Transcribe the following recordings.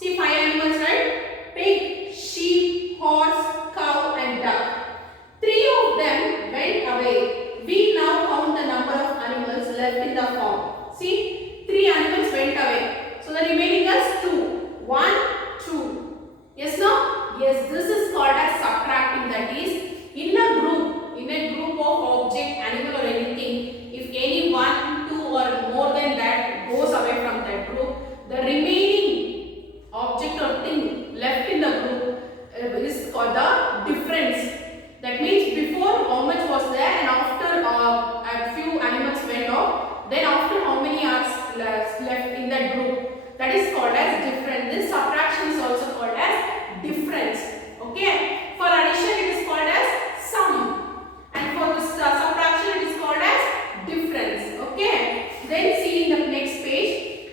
See 5 animals, right? Pig, sheep, horse, cow and duck. 3 of them went away. We now count the number of animals left in the farm. See, 3 animals went away. So the remaining is 2. 1, 2. Yes, no? Yes, this is called as subtracting. That is, in a group of object, animal or anything, if any 1, 2 or more than that goes away from that group, the remaining object or thing left in the group is called the difference. That means before how much was there and after a few animals went off, then after how many are left in that group, that is called as difference. This subtraction is also called as difference. Okay. For addition it is called as sum, and for this subtraction it is called as difference. Okay. Then see in the next page,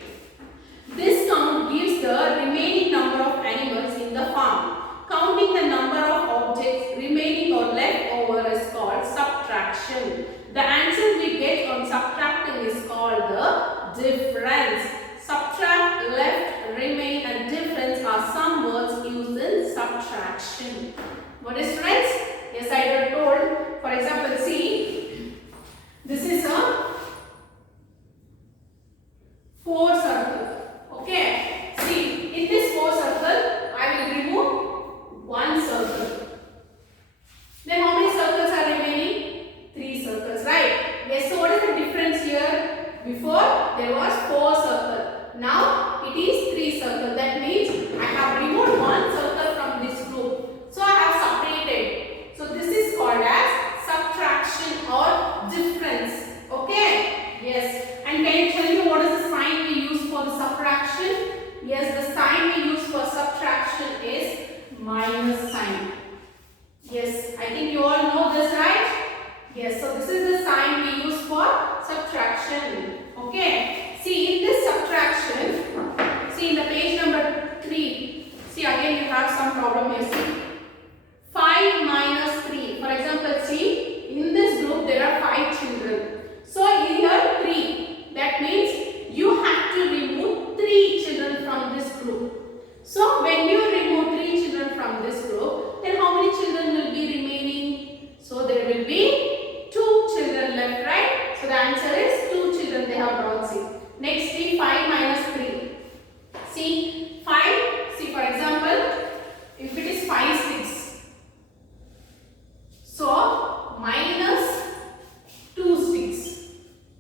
this count gives the remaining number of animals in the farm. Counting the number of objects remaining or left over is called subtraction. The answer we get on subtracting is called the difference. Subtract, left, remain and difference are some words used in subtraction. What is friends? Yes, I have told. For example, see, this is a 4 circle. Okay. See, in this 4 circle, I will remove 1 circle. Then how many circles are remaining? 3 circles, right? Yes, so what is the difference here? Before there was 4 circles. Now it is 3 circles. That means I have removed 1 circle from this group. So I have separated. So this is called as subtraction or difference. Okay? Yes. And can you tell me what is the sign we use for the subtraction? Yes, the sign we use for subtraction is minus sign. Yes, I think you all know this, right? Yes, so this is the sign we use for subtraction. Okay. See, in this subtraction, see in the page number 3, see again you have some problem here. See, 5 minus 3. For example, see, in this group there are 5 children. So here 3. That means you have to remove 3 children from this group. So when you remove 3 children from this group, then how many children will be remaining? So there will be 2 children left, right? So the answer is 2 children they have drawn. See. Next, see 5 minus 3. See 5. See for example, if it is 5 6. So minus 2 sticks.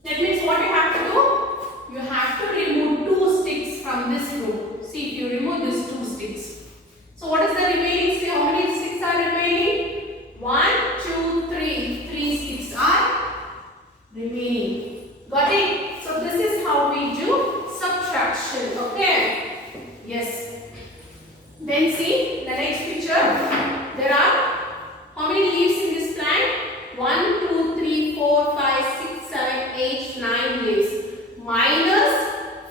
That means what you have to do? You have to remove 2 sticks from this group. See, if you remove these 2 sticks. So what is the remaining? See how many sticks are remaining? 1, 2, 3. 3 sticks are remaining. Got it? So this is how we do subtraction. Okay? Yes. Then see the next picture. There are how many leaves in this plant? 1, 2, 3, 4, 5, 6, 7, 8, 9 leaves. Minus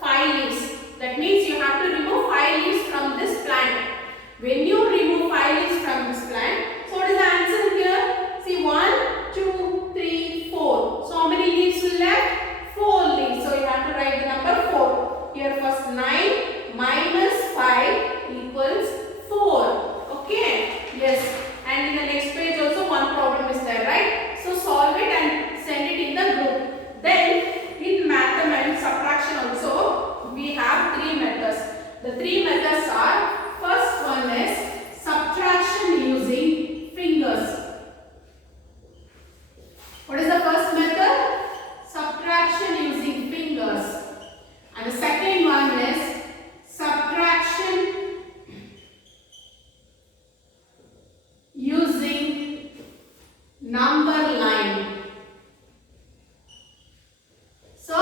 5 leaves. That means you have to remove 5 leaves from this plant. When you remove 5 leaves from this plant, so what is the answer here? See 1, 2, 3, 4. So how many leaves will left? 4 leaves. So you have to write the number 4. Here first 9 minus 5 equals 4. Okay? Yes. And in the next page also one problem is there, right? So solve it and send it in the group. Then in mathematics subtraction also we have 3 methods. The 3 methods are, first one is subtraction using fingers. What is the first method? Subtraction using fingers. And the second one is subtraction using number line. So,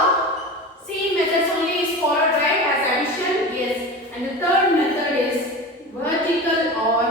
same methods only is followed, right, as addition? Yes. And the third method is vertical or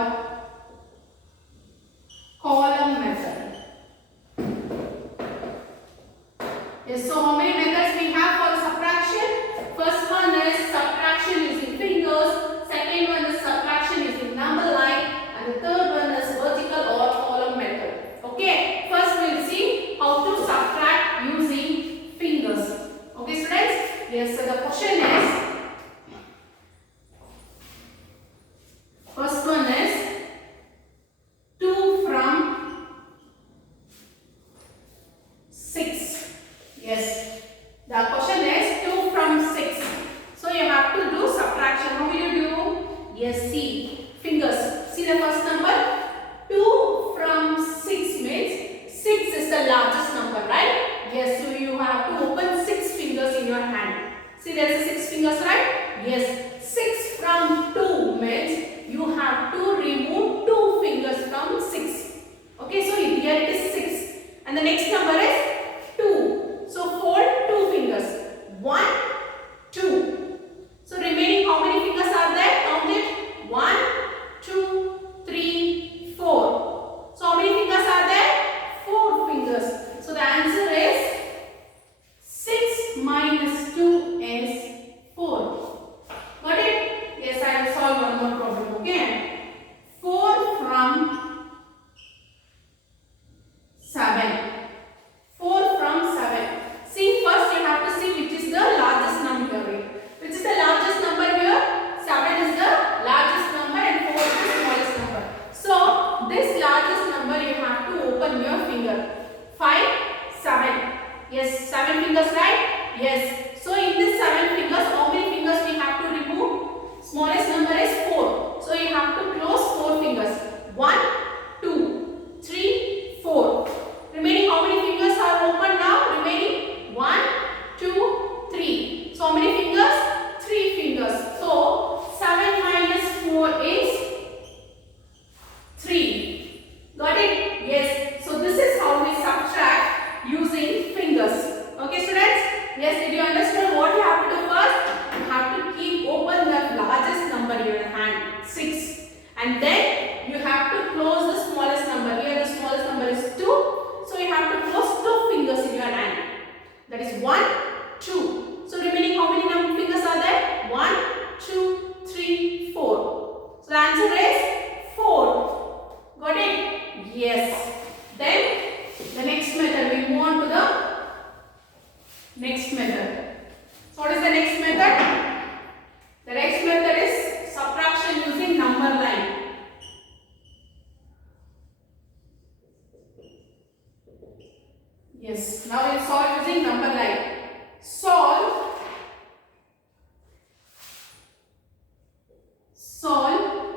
solve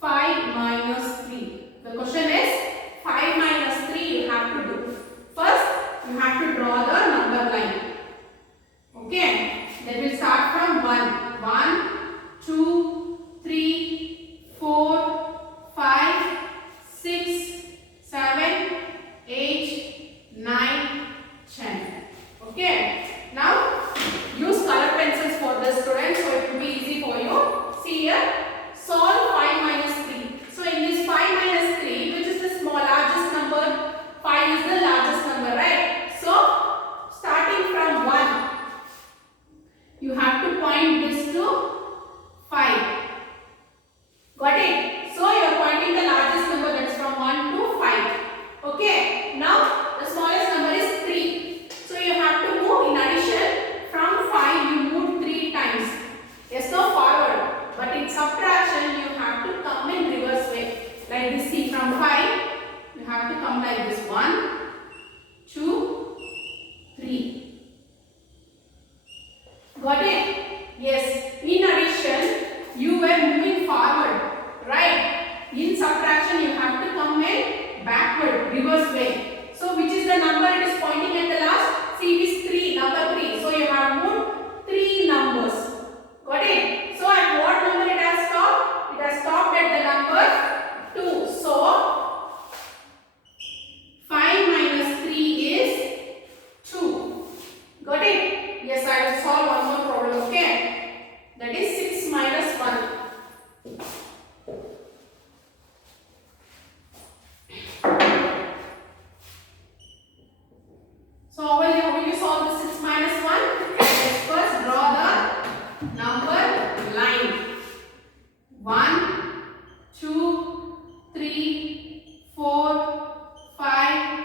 5 minus 3. The question is 5 minus 3 you have to do. First, you have to draw the number line. Okay, then we'll start from 1. 1, 2, 3, 4, 5, 6, 7, 8, 9, 10. Okay, now use color pencils for the students so it will be easy for you. See here, solve 5 minus 3. So in this 5 minus 3, which is the largest number? 5 is the largest number, right? So starting from 1, you have to point this to 5. Got it? So you are pointing the largest number, that is from 1 to 5. Okay. Now the smallest number is 3. So you have to move in addition from 5. You move 3 times. Yes, so forward. But in subtraction you have to come in reverse way. Like this. See, from 5 you have to come like this. 1, 2, 3. Got it? Yes. In addition, you were moving forward, right? In subtraction, you have to come in backward, reverse way. So, which is the number it is pointing at the last? See, it is 3, number 3. So, you have moved 3 numbers. Got it? So, at what number it has stopped? It has stopped at the number 2. So, 5 minus 3 is 2. Got it? Yes, I will solve one more problem, okay? That is 6 minus 1. So, how will you solve the 6 minus 1? Let's first draw the number line. 1, 2, 3, 4, 5,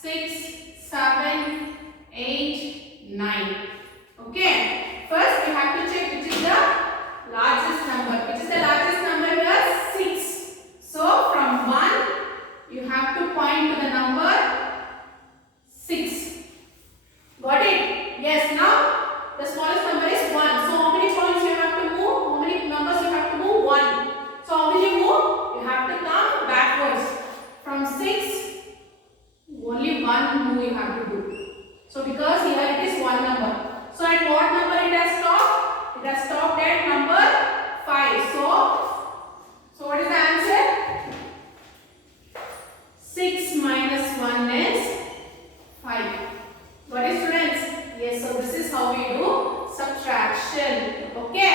6, 7, 8, 9. Okay. First, we have to check which is the largest number. Which is the largest number here? 6. So, from 1, you have to point to the number 6. Got it? Yes. Now, the smallest number is 1. So, how many points you have to move? How many numbers you have to move? 1. So, how will you move? You have to come backwards. From 6, only 1 move you have to do. So, because here it is 1 number. So, at what number it has stopped? It has stopped at number 5. So what is the answer? 6 minus 1 is 5. Got it, students? Yes, so this is how we do subtraction. Okay?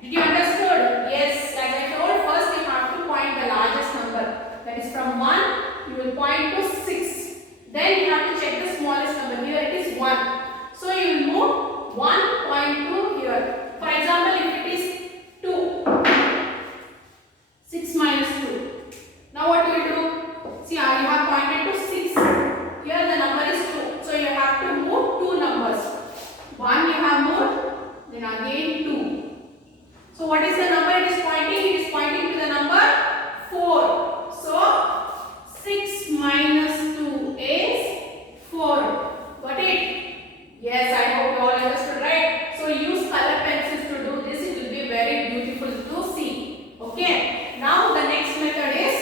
Did you understood? Yes, as I told, first you have to point the largest number. That is from 1, you will point to 6. Then you have to check the smallest number. Here it is 1. So you will move 1 point to here. For example, if it is 2, 6 minus 2. Now what do you do? See, you have pointed to 6. Here the number is 2. So you have to move 2 numbers. 1 you have moved, then again 2. So what is the number it is pointing? It is pointing to the number 4. So 6 minus 2 is 4. Got it? Yes, I hope you all understood, right? So use color pencils to do this. It will be very beautiful to see. Okay. Now the next method is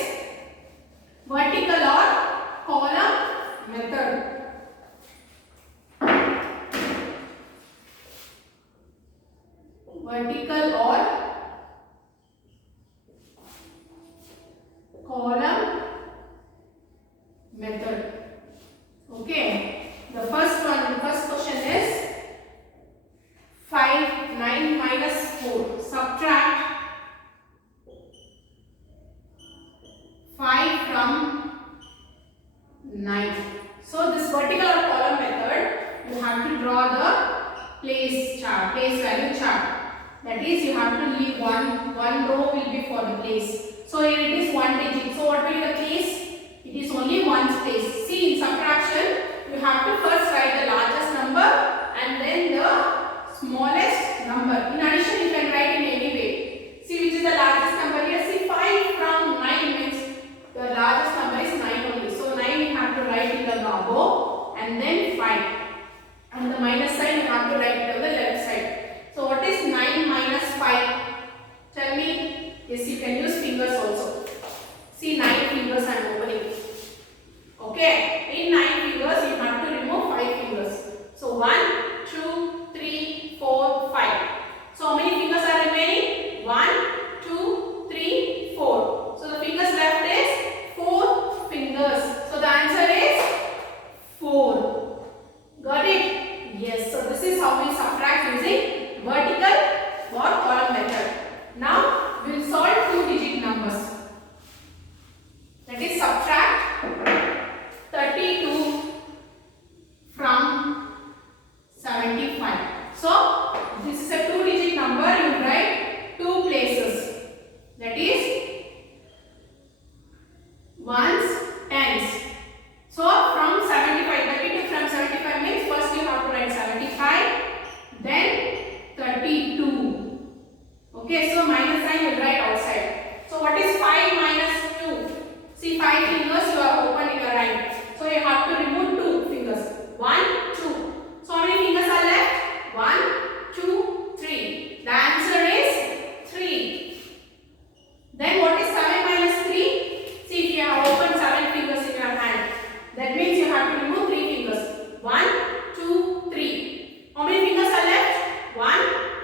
vertical or column method. Vertical or column method. Okay. The first question is 9 minus 4. Subtract 5 from 9. So this vertical or column method, you have to draw the place value chart. That is, you have to leave one row will be for the place. So here it is 1 digit. So what will be the place? It is only 1 place. See, in subtraction, you have to first write the largest number and then the smallest number. In addition, you can write in any way. See, which is the largest number here? See, 5 from 9 means the largest number is 9 only. So 9 you have to write in the above and then 5. And the minus sign you have to write it on the left side. So what is 9 minus 5? Okay, so minus sign you will write outside. So what is 5 minus 2? See, 5 fingers you are open in your hand. So you have to remove 2 fingers. 1, 2. So how many fingers are left? 1, 2, 3. The answer is 3. Then what is 7 minus 3? See, if you have opened 7 fingers in your hand, that means you have to remove 3 fingers. 1, 2, 3. How many fingers are left? 1,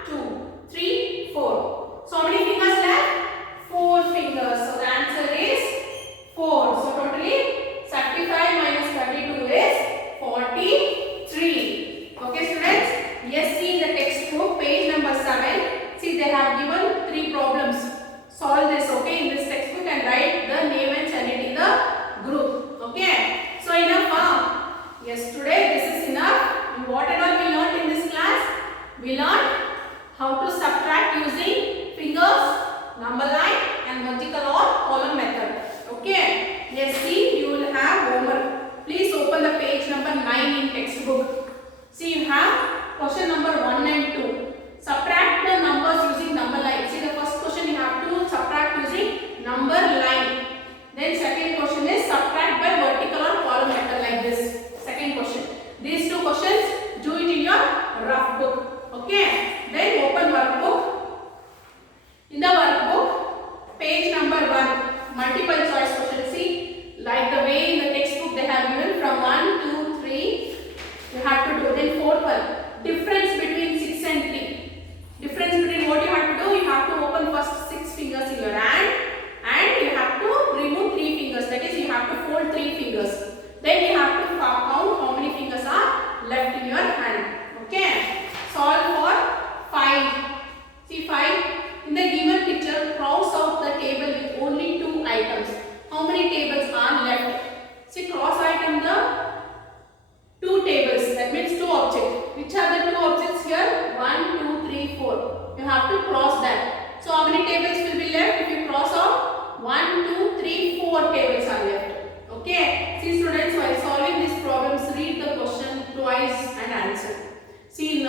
2, 3, 4. So how many fingers left? 4 fingers. So the answer is 4. So totally 35 minus 32 is 43. Okay students? Yes, see in the textbook page number 7. See, they have given 3 problems. Solve this, okay, in this textbook and write the name and send it in the group. Okay? So enough, huh? Yes, today this is enough. What and all we learned in this class? We learned how to subtract using fingers, number line and vertical or column method. Okay? Yes, see, you will have homework. Please open the page number 9 in textbook. See, you have question number 1 and 2. Subtract the numbers using number line. See, the first question you have to subtract using number line. Then second question is subtract by vertical or column method like this. Second question. These 2 questions, do it in your rough book. Okay? Then open workbook. In the workbook, page number 1, multiple choice question. See, like the way in the textbook they have given from 1, 2, 3, you have to do. Then fourth one, difference between 6 and 3. Difference between what you have to do, you have to open first 6 fingers in your hand and you have to remove 3 fingers. That is, you have to fold 3 fingers. Then you have to count how many fingers are left in your hand. Okay? Solve for 5. See, 5. In the given picture, cross out the table with only 2 items. How many tables are left? See, cross item the 2 tables. That means 2 objects. Which are the 2 objects here? 1, 2, 3, 4. You have to cross that. So how many tables will be left if you cross out? 1, 2, 3, 4 tables are left. Okay. See students, while solving these problems, read the question twice and answer. See in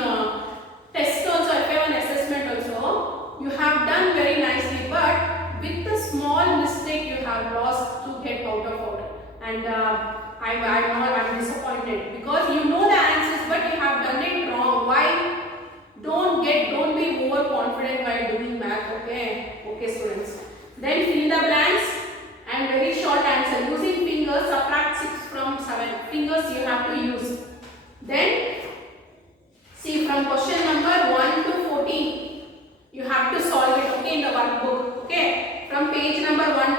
test also, FA1 assessment also, you have done very nicely, but with the small mistake you have lost to get out of order. And I'm disappointed because you know the answers, but you have done it wrong. Why? Don't be overconfident while doing math. Okay, okay students. Then fill the blanks and very short answer. Using fingers, subtract 6 from 7. Fingers you have to use. Then see, from question number 1 to 14, you have to solve it. Okay, in the workbook. Okay, from page number 1